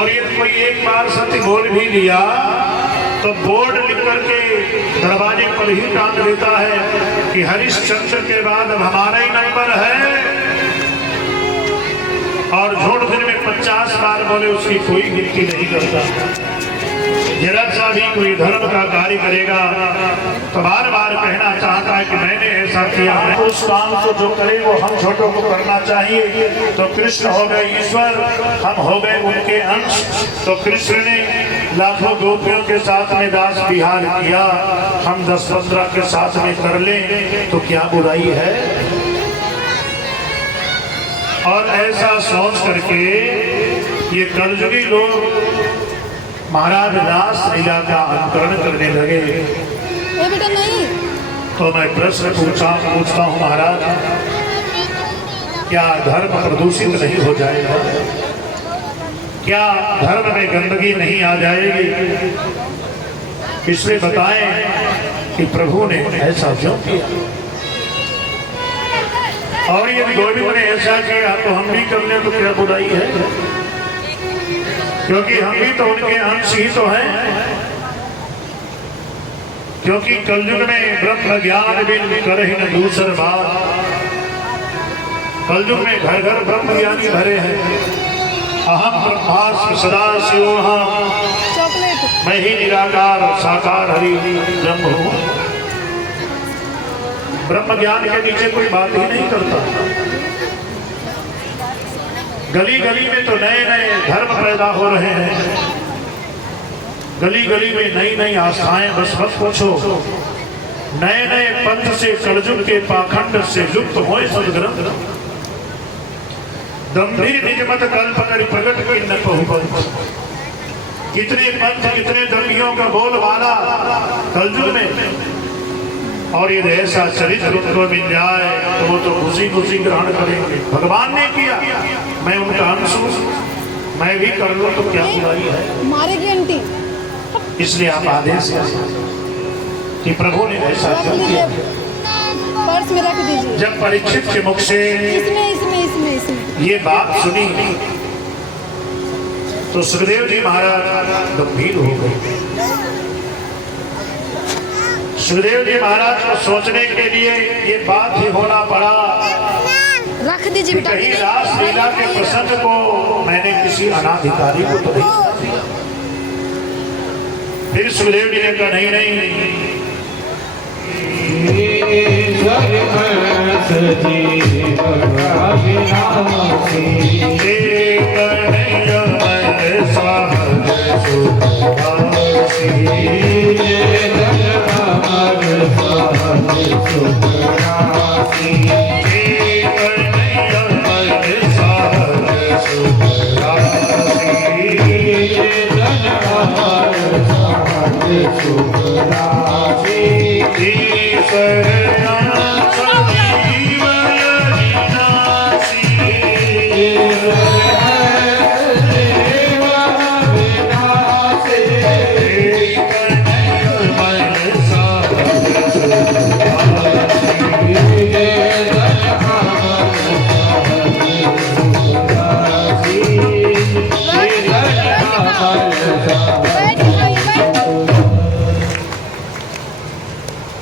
और यदि कोई एक बार सत्य बोल भी लिया तो बोर्ड लिख करके दरवाजे पर ही टांग देता है कि हरिश्चंद्र के बाद अब हमारा ही नंबर है। और झूठ दिन में 50 बार बोले उसकी कोई गिनती नहीं करता। जरा सा भी कोई धर्म का कार्य करेगा तो बार बार कहना चाहता है कि मैंने ऐसा किया है। उस काम को जो करे वो हम छोटों को करना चाहिए। तो कृष्ण हो गए ईश्वर, हम हो गए उनके अंश। तो कृष्ण ने लाखों गोपियों के साथ में दास विहार किया, हम 10-15 के साथ में कर लें तो क्या बुराई है। और ऐसा सोच करके ये कलयुगी लोग महाराज दास लीला का अनुकरण करने लगे। बेटा नहीं। तो मैं प्रश्न पूछता हूँ महाराज, क्या धर्म प्रदूषित नहीं हो जाएगा? क्या धर्म में गंदगी नहीं आ जाएगी? इसलिए बताएं कि प्रभु ने ऐसा क्यों किया। और यदि गोविंद ने ऐसा किया तो हम भी कर लें तो क्या बुराई है, क्योंकि हम भी तो उनके अंश ही तो हैं। क्योंकि कलयुग में ब्रह्म ज्ञान बिन करहि न दूसर बात। कलयुग में घर घर ब्रह्म ज्ञानी भरे हैं। अहम ब्रह्मास्मि सदा शिवोऽहम्, मैं ही निराकार साकार हरि ब्रह्म हूँ। ब्रह्म ज्ञान के नीचे कोई बात ही नहीं करता। गली गली में तो नए नए धर्म पैदा हो रहे हैं। गली गली में नई नई आस्थाएं, बस बस पूछो। नए नए पंथ से कलयुग के पाखंड से युक्त होए सदग्रंथ। गंभीर निजमत कल्प कर प्रगट की न बहुपंथ। कितने पंथ कितने दंभियों का बोलबाला कलयुग में। और यदि ऐसा चरित्र उनको मिल जाए तो वो तो खुशी खुशी ग्रहण करेंगे। भगवान ने किया, मैं उनका अंश हूँ, मैं भी कर लूँ तो क्या बुराई है। मारेगी आंटी। इसलिए आप आदेश कि प्रभु ने ऐसा क्यों किया। पर्स में रख दीजिए। जब परीक्षित के मुख से इसमें ये बात सुनी तो सुखदेव जी महाराज गंभीर हो गए। सुखदेव जी महाराज को सोचने के लिए ये बात ही होना पड़ा। रख दीजिए बेटा। कहीं रास लीला के प्रसंग को मैंने किसी अनाधिकारी को तो नहीं दिया। फिर सुखदेव जी ने कहा नहीं नहीं,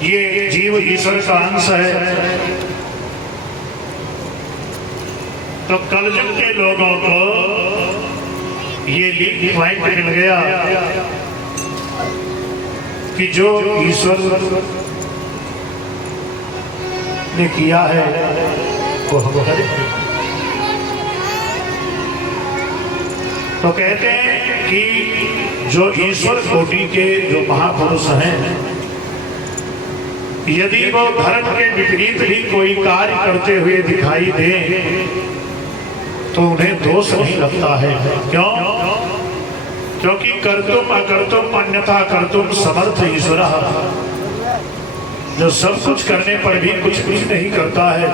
ये जीव ईश्वर का अंश है। तो कलयुग के लोगों को ये लीक पॉइंट मिल गया कि जो ईश्वर ने किया है वो हम करें। तो कहते हैं कि जो ईश्वर कोटि के जो महापुरुष हैं, यदि वो धर्म के विपरीत भी कोई कार्य करते हुए दिखाई दे तो उन्हें दोष नहीं लगता है। क्यों? क्योंकि कर्तुम अकर्तुम अन्यथा कर्तुम समर्थ ईश्वर, जो सब कुछ करने पर भी कुछ भी नहीं करता है,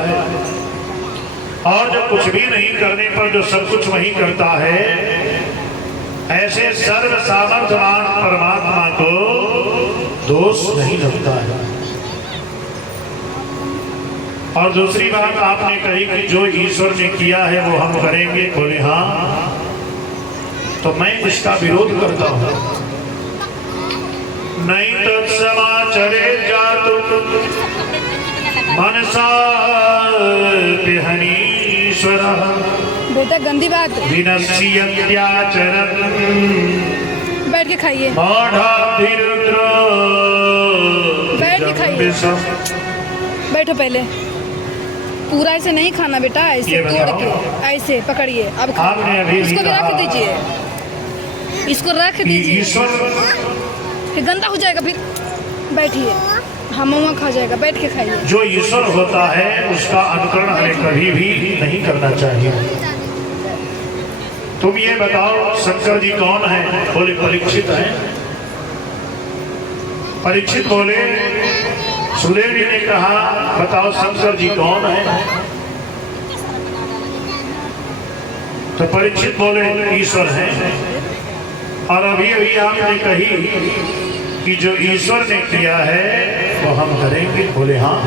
और जो कुछ भी नहीं करने पर जो सब कुछ वही करता है, ऐसे सर्व सामर्थ्यवान परमात्मा को दोष नहीं लगता है। और दूसरी बात आपने कही कि जो ईश्वर ने किया है वो हम करेंगे, बोले हाँ। तो मैं इसका विरोध करता हूं। नहीं तत्समाचरे जातु मनसा विहनीश्वरः बेटा गंदी बात है। विनश्यत्याचरन् बैठ के खाइए, बाढ़ाधिरुद्र बैठ के खाइए। बैठो पहले। पूरा ऐसे नहीं खाना बेटा, ऐसे ये तोड़ बताओ। के ऐसे पकड़िए। अब आपने अभी इसको भी कहा रख दीजिए, इसको रख कि दीजिए, ईश्वर फिर गंदा हो जाएगा। फिर बैठिए, हम खा जाएगा। बैठ के खाइए। जो ईश्वर होता है उसका अनुकरण हमें कभी भी नहीं करना चाहिए। तुम ये बताओ शंकर जी कौन है? बोले परीक्षित है। परीक्षित बोले, सुदेव जी ने कहा बताओ शंकर जी कौन है? तो परीक्षित बोले ईश्वर है। और अभी अभी आपने कही कि जो ईश्वर ने किया है वो हम करेंगे। बोले हाँ।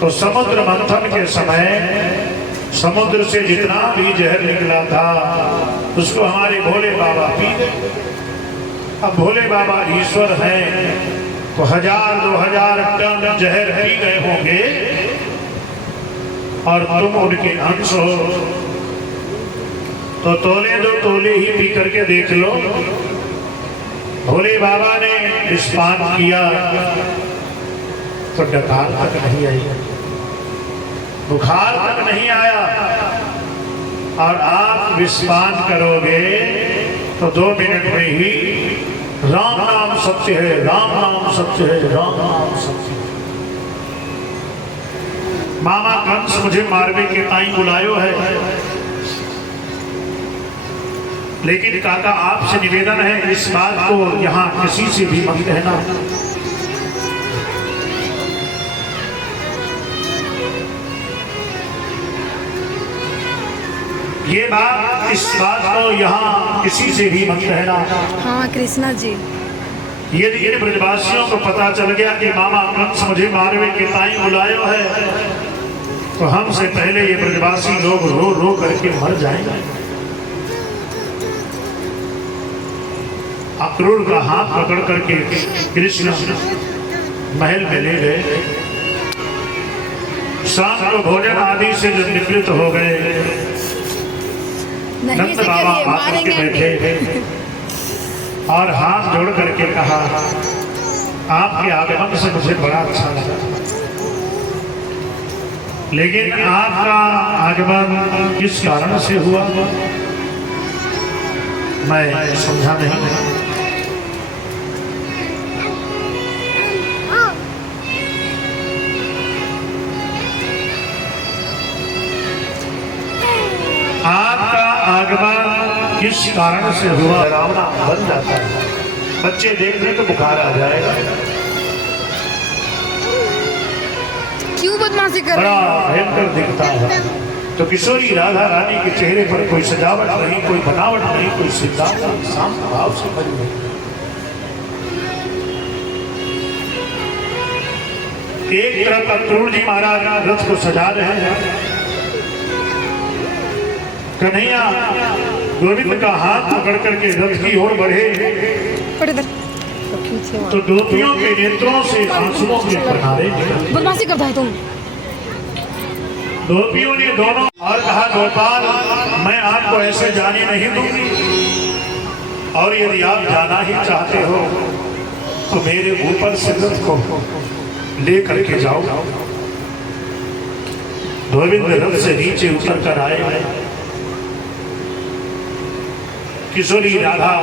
तो समुद्र मंथन के समय समुद्र से जितना भी जहर निकला था उसको हमारे भोले बाबा पी गए। अब भोले बाबा ईश्वर हैं तो 1000-2000 टन जहर पी गए होंगे और तुम उनके अंश हो, तो तोले दो तोले ही पी करके देख लो। भोले बाबा ने स्नान किया तो डकार तक नहीं आई, बुखार तक नहीं आया। और आप विस्पान करोगे तो 2 मिनट में ही राम नाम सत्य है, राम नाम सत्य है, राम नाम सत्य है। मामा कंस मुझे मारवे के ताई बुलायो है, लेकिन काका आपसे निवेदन है इस बात को यहाँ किसी से भी मत कहना। ये बात, इस बात को यहाँ किसी से भी मत कहना। हाँ कृष्णा जी, यदि इन ब्रजवासियों को पता चल गया कि मामा कंस मुझे मारवे के ताई बुलायो है तो हमसे पहले ये ब्रजवासी लोग रो रो करके मर जाएंगे। अक्रूर का हाथ पकड़ करके कृष्ण महल में ले गए। शाम को भोजन आदि से जब निवृत्त हो गए, नंद बाबा आकर के बैठे और हाथ जोड़ करके कहा आपके आगमन से मुझे बड़ा अच्छा लगा, लेकिन आपका आगमन किस कारण से हुआ मैं समझा नहीं। आपका आगमन किस कारण से हुआ? डरावना बन जाता है, बच्चे देख रहे तो बुखार आ जाएगा। क्यों बदमाशी कर रहे बड़ा हैं? भयंकर दिखता है। तो किशोरी राधा रानी के चेहरे पर कोई सजावट नहीं, कोई बनावट नहीं, कोई सिद्धांत नहीं, शांत भाव से भरी हुई। एक तरफ अक्रूर जी महाराज रथ को सजा रहे हैं, कन्हैया गोविंद का हाथ पकड़ करके रथ की ओर बढ़े तो गोपियों के नेत्रों से आंसुओं के किनारे निकले। बदमाशी करता है तुम। गोपियों ने दोनों और कहा गोपाल मैं आपको ऐसे जाने नहीं दूंगी, और यदि आप जाना ही चाहते हो तो मेरे ऊपर से रथ को ले करके जाओ। गोविंद रथ से नीचे उतर कर आए। किशोरी राधा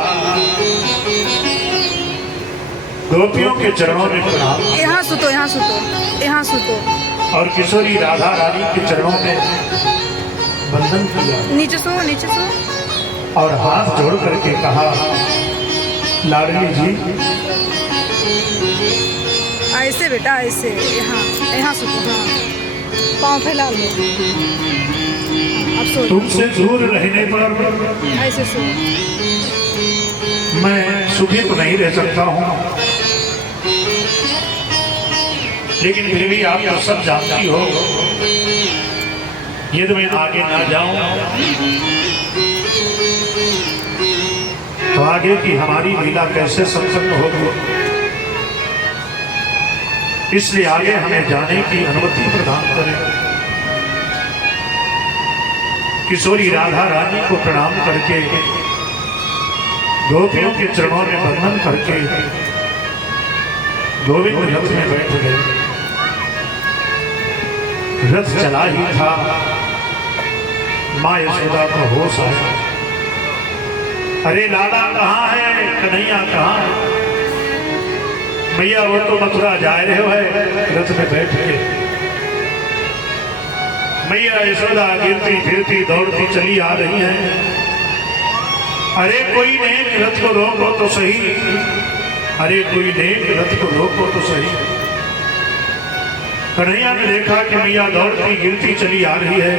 गोपियों के चरणों में प्रणाम, यहाँ सुतो, यहाँ सुतो, यहाँ सुतो। और किशोरी राधा रानी के चरणों में वंदन किया। नीचे सो, नीचे सो। और हाथ जोड़ करके कहा लाडली जी ऐसे बेटा, ऐसे यहाँ यहाँ सुतो। हाँ, पाँव फैला लो। अब सो, तुमसे दूर रहने पर ऐसे सो। मैं सुखी तो नहीं रह सकता हूँ, लेकिन फिर भी आप तो सब जानती हो यदि मैं आगे ना जाऊं आगे की हमारी लीला कैसे संपन्न होगी, इसलिए आगे हमें जाने की अनुमति प्रदान करें। किशोरी राधा रानी को प्रणाम करके गोपियों के चरणों में वंदन करके गोविंद रथ में बैठ गए। रथ चला ही था, माँ यशोदा को होश आया, अरे लाला कहाँ है, कन्हैया कहाँ है? भैया वो तो मथुरा जा रहे हो है रथ में बैठ के। मैया यशोदा गिरती फिरती दौड़ती चली आ रही है। अरे कोई नेक रथ को रोको तो सही, अरे कोई नेक रथ को रोको तो सही। कन्हैया ने देखा कि मैया दौड़ती गिरती चली आ रही है,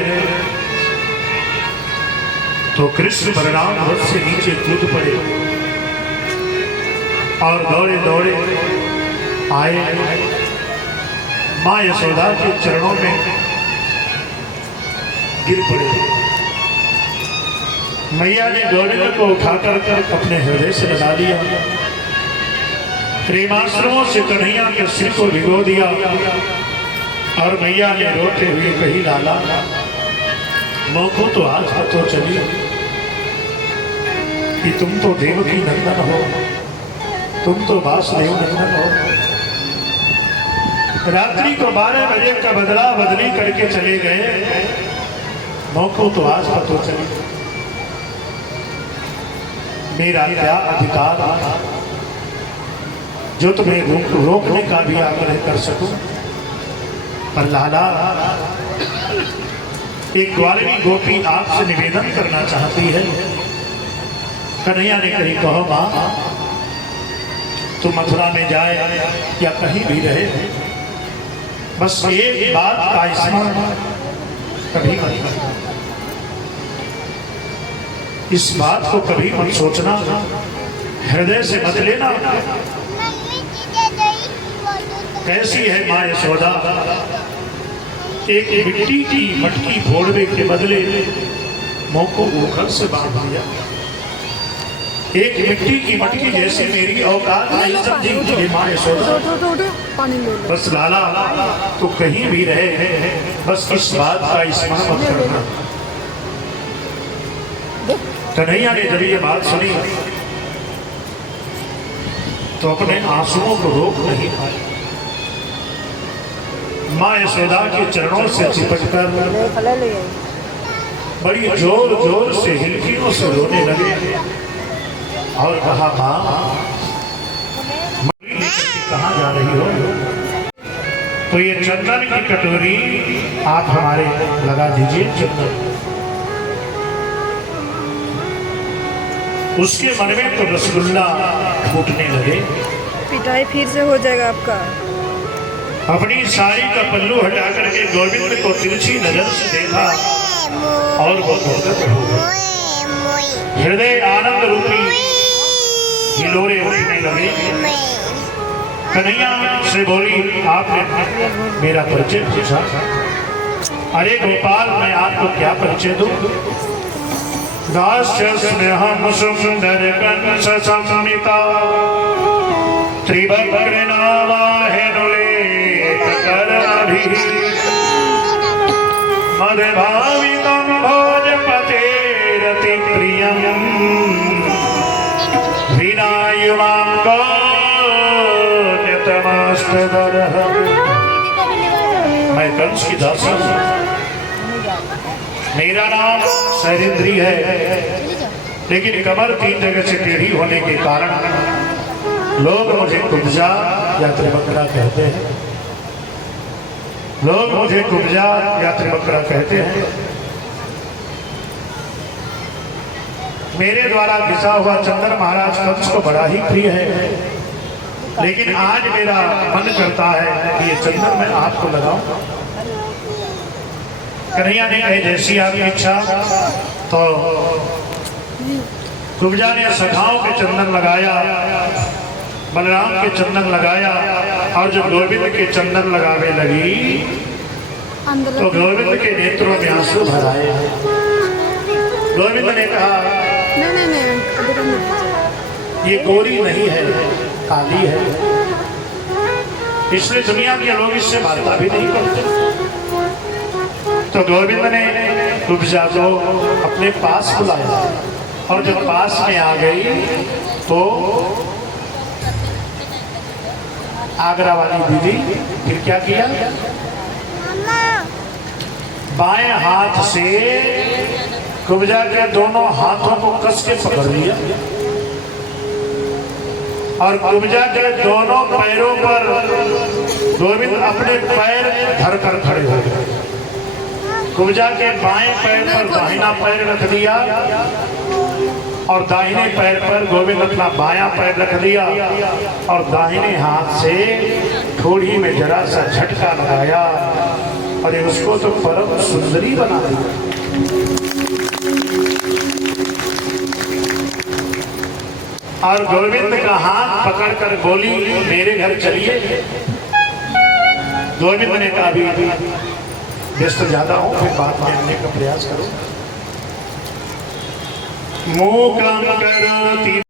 तो कृष्ण बलराम रथ से नीचे कूद पड़े और दौड़े दौड़े आए मां यशोदा के चरणों में गिर पड़े। मैया ने गोविंद को उठाकर अपने हृदय से लगा लिया, प्रेमाश्रमों से कन्हैया के सिर को भिगो दिया और मैया ने रोते हुए कही, लाला मोको तो आज पता चली कि तुम तो देवकी नंदन हो, तुम तो वासुदेव नंदन हो। रात्रि को 12 बजे का बदला बदली करके चले गए, मोको तो आज पता चली। मेरा क्या अधिकार जो तुम्हें रोकने का भी आग्रह कर सकूं, पर लाला एक ग्वालिनी गोपी आपसे निवेदन करना चाहती है। कन्हैया ने कही, कहो मां, तू मथुरा में जाए या कहीं भी रहे, बस एक बात का स्मरण कभी मत करना, इस बात को कभी मत सोचना, हृदय से मत लेना। कैसी है मां यशोदा, एक मिट्टी की मटकी फोड़ने के बदले मुंह को ऊखर से बांध दिया। एक मिट्टी की मटकी जैसी मेरी औकात नहीं समझी मां यशोदा। बस लाला तो कहीं भी रहे, बस इस बात का स्मरण मत करना। कन्हैया ने जब ये बात सुनी तो अपने आंसुओं को रोक नहीं पाए। मां यशोदा के चरणों से चिपटकर बड़ी जोर जोर से हिलकियों से रोने लगे और कहा, मां कहाँ जा रही हो? तो ये चंदन की कटोरी आप हमारे लगा दीजिए चंदन। उसके मन में तो रसगुल्ला फूटने लगे। पिटाई फिर से हो जाएगा आपका। अपनी साड़ी का पल्लू हटा करके गोविंद को तिरछी नजर से देखा और वो गदगद हो गए। हृदय आनंद रूपी हिलोरे उठने लगे। कन्हैया से बोली, आपने मेरा परिचय पूछा। अरे गोपाल, मैं आपको क्या परिचय दूं? दास्य स्नेहम सुंदर कंस संमिता त्रिवक्र नावाहेनुलेख करभि मदभावितं भोजपतेरति प्रियं विनायुमां कौन्यतमाष्टदरः। मैं कंस की दासी हूं, मेरा नाम शैलेंद्री है, लेकिन कमर 3 जगह से टेढ़ी होने के कारण लोग मुझे कुब्जा या त्रिवक्रा कहते हैं। लोग मुझे कुब्जा या त्रिवक्रा कहते हैं। मेरे द्वारा घिसा हुआ चंदन महाराज कंस को बड़ा ही प्रिय है, लेकिन आज मेरा मन करता है कि ये चंदन मैं आपको लगाऊं। कन्हैया ने कही, जैसी आपकी इच्छा। तो कुब्जा ने सखाओं के चंदन लगाया, बलराम के चंदन लगाया, और जब गोविंद के चंदन लगावे लगी तो गोविंद के नेत्रों में आंसू भर आए। गोविंद ने कहा, नहीं ये गोरी नहीं है, काली है। इसलिए दुनिया के लोग इससे वार्ता भी नहीं करते। तो गोविंद ने कुब्जा को अपने पास बुलाया और जब पास में आ गई तो आगरा वाली दीदी फिर क्या किया, बाएं हाथ से कुब्जा के दोनों हाथों को कस के पकड़ लिया और कुब्जा के दोनों पैरों पर गोविंद अपने पैर धर कर खड़े हो गए। कुब्जा के बाएं पैर पर दाहिना पैर रख दिया और दाहिने पैर पर गोविंद अपना बायां पैर रख दिया और दाहिने हाथ से ठोड़ी में जरा सा झटका लगाया और उसको तो परम सुंदरी बना दिया। और गोविंद का हाथ पकड़कर बोली, मेरे घर चलिए। गोविंद ने कहा अभी व्यस्त ज्यादा हूं, फिर बात जानने का प्रयास करो। मुंह काम करो